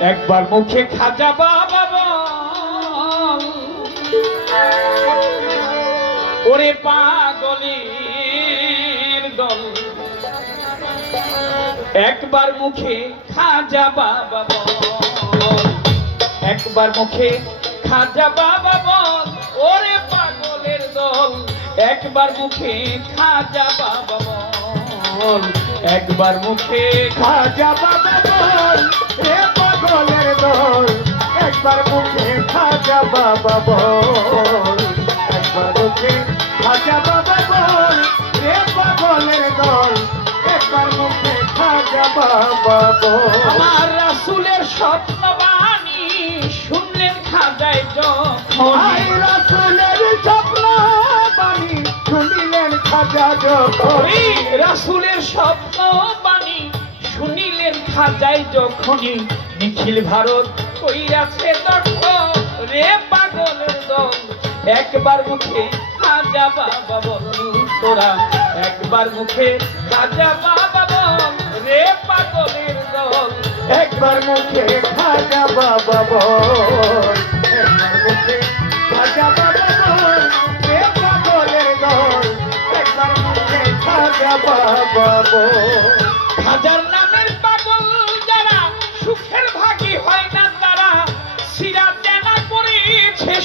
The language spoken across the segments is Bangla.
একবার মুখে খাজা বাবা ওরে পাগলের দল। একবার মুখে খাজা বাবা একবার মুখে খাজা বাবা বল। ওরে পাগলের দল। একবার মুখে খাজা বাবা বল। একবার মুখে খাজা বাবা বল। রে দল একবার মুখে খাজা বাবা বল। একবার মুখে খাজা বাবা বল রে পাগলের দল একবার মুখে খাজা বাবা বল। আমার রাসুলের স্বপ্নবাণী শুনলেন খাজায় যখন। রাসূলের স্বপ্ন বাণী শুনিলেন খাজা যখন। রাসুলের স্বপ্নবাণী শুনিলেন খাজায় যখনই। নিখিল ভারত কইরাছে তখন, রে পাগলের দল একবার মুখে খাজা বাবা বল তোরা, একবার মুখে খাজা বাবা বল, রে পাগলের দল একবার মুখে খাজা বাবা বল, একবার মুখে খাজা বাবা বল, রে পাগলের দল একবার মুখে খাজা বাবা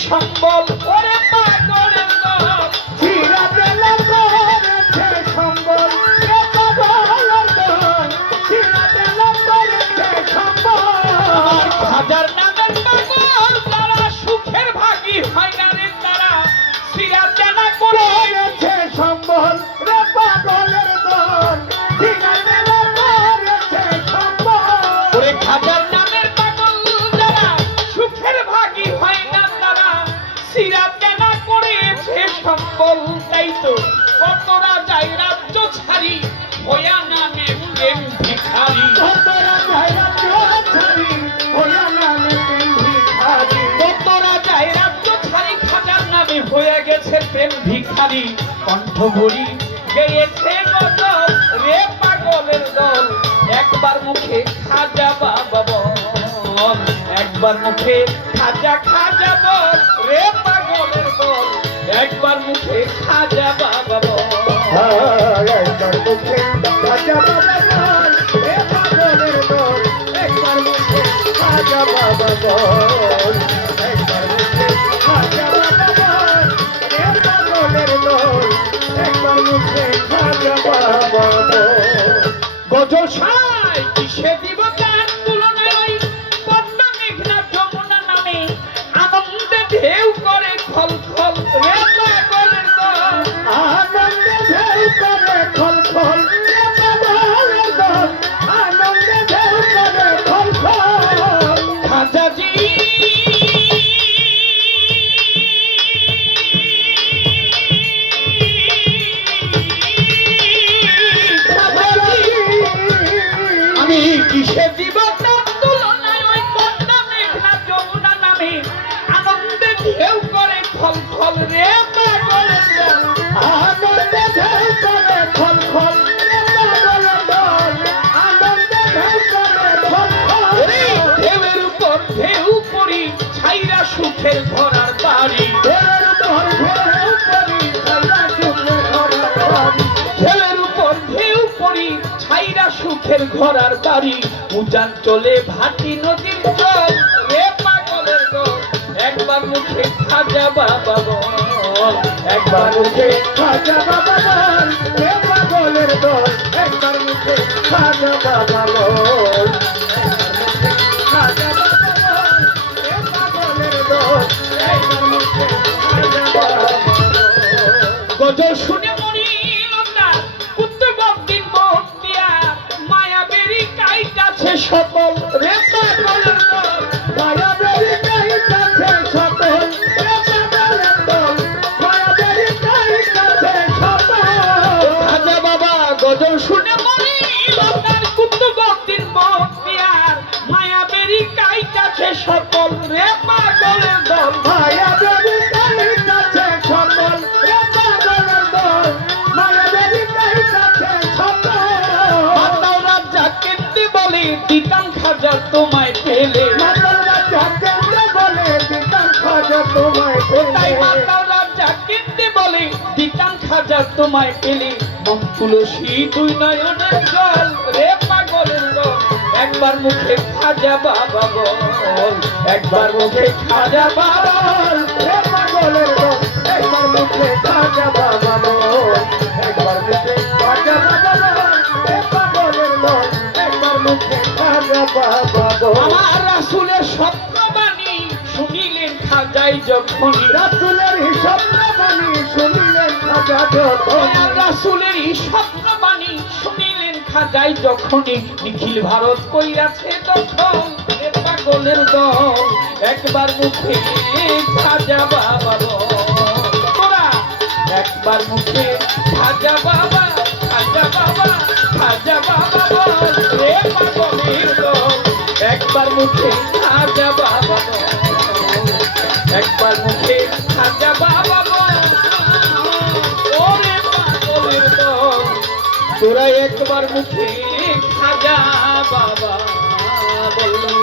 সম্বল ওরে দল। চিরা বেলা করেছে সম্বল হাজার নামের পাগল যারা সুখের ভাগী হয় না রে তারা। সিরা করে করেছে সম্বল রে পাগলের দল। চিরা বেলা করেছে সম্বল। ওরে হাজার তো কতরা যায় রাজ্য ছাড়ি হয়া নামে প্রেম ভিখারি। কতরা গায়রা জোছারি ওয়া নামে ভিখারি। কতরা যায় রাজ্য ছাড়ি খাজার নামে হয়ে গেছে প্রেম ভিখারি। কণ্ঠ ভরি গেয়েছে গজল রে পাগলের দল। একবার মুখে খাজা বাবা বল একবার মুখে খাজা খাজা বল। গজল সাই কিসে দিব গান ঢেউ করে খল খল রে করে আনন্দে করে খল খল ঢেউয়ের উপর ঢেউ পড়ি ছাইরা সুখের ভরার বাড়ি। ঢেউয়ের উপর ঢেউ পড়ি ছাইরা সুখে ঘরের বাড়ি। ঢেউয়ের উপর ঢেউ পড়ি ছাইরা সুখের ঘরার বাড়ি। উজান চলে ভাটি নদীর জল মুখে খাজা বাবা বল একবার মুখে খাজা বাবা বল গজল শুনে কাইটাছে সকল রে পাগলের দল। মায়াবেরি কাছে সকল পাগলের দল। মায়াবেরি কাছে সকল। মাতাও রাজা বলে দিতাম খাজা তোমায় পেলে মাতাল রাজা কেমনে বলে দিতাম খাজা তোমায় পেলে মাতাল রাজা কেমনে বলে দিতাম খাজা তোমায় পেলে মন তুলসী দুই নয়নের জল রে পাগলের দল একবার মুখে খাজা বাবা বল একবার মুখে খাজা বাবা বল একবার মুখে খাজা বাবা বল একবার মুখে খাজা বাবা বল একবার মুখে খাজা বাবা বল। আমার রাসুলের স্বপ্নবাণী শুনিলেন খাজাই যখনই রাসুলের হিসাব বাণী শুনিলেন খাজা যখন। রাসুলের স্বপ্নবাণী শুনিলেন খাজাই যখনই নিখিল ভারত কইরাছে তখন পাগলের দল। একবার মুখে খাজা বাবা। তোরা একবার মুখে খাজা বাবা খাজা বাবা খাজা বাবা বল রে পাগলের দল। একবার মুখে খাজা বাবা একবার মুখে তোরা একবার মুখে খাজা বাবা বল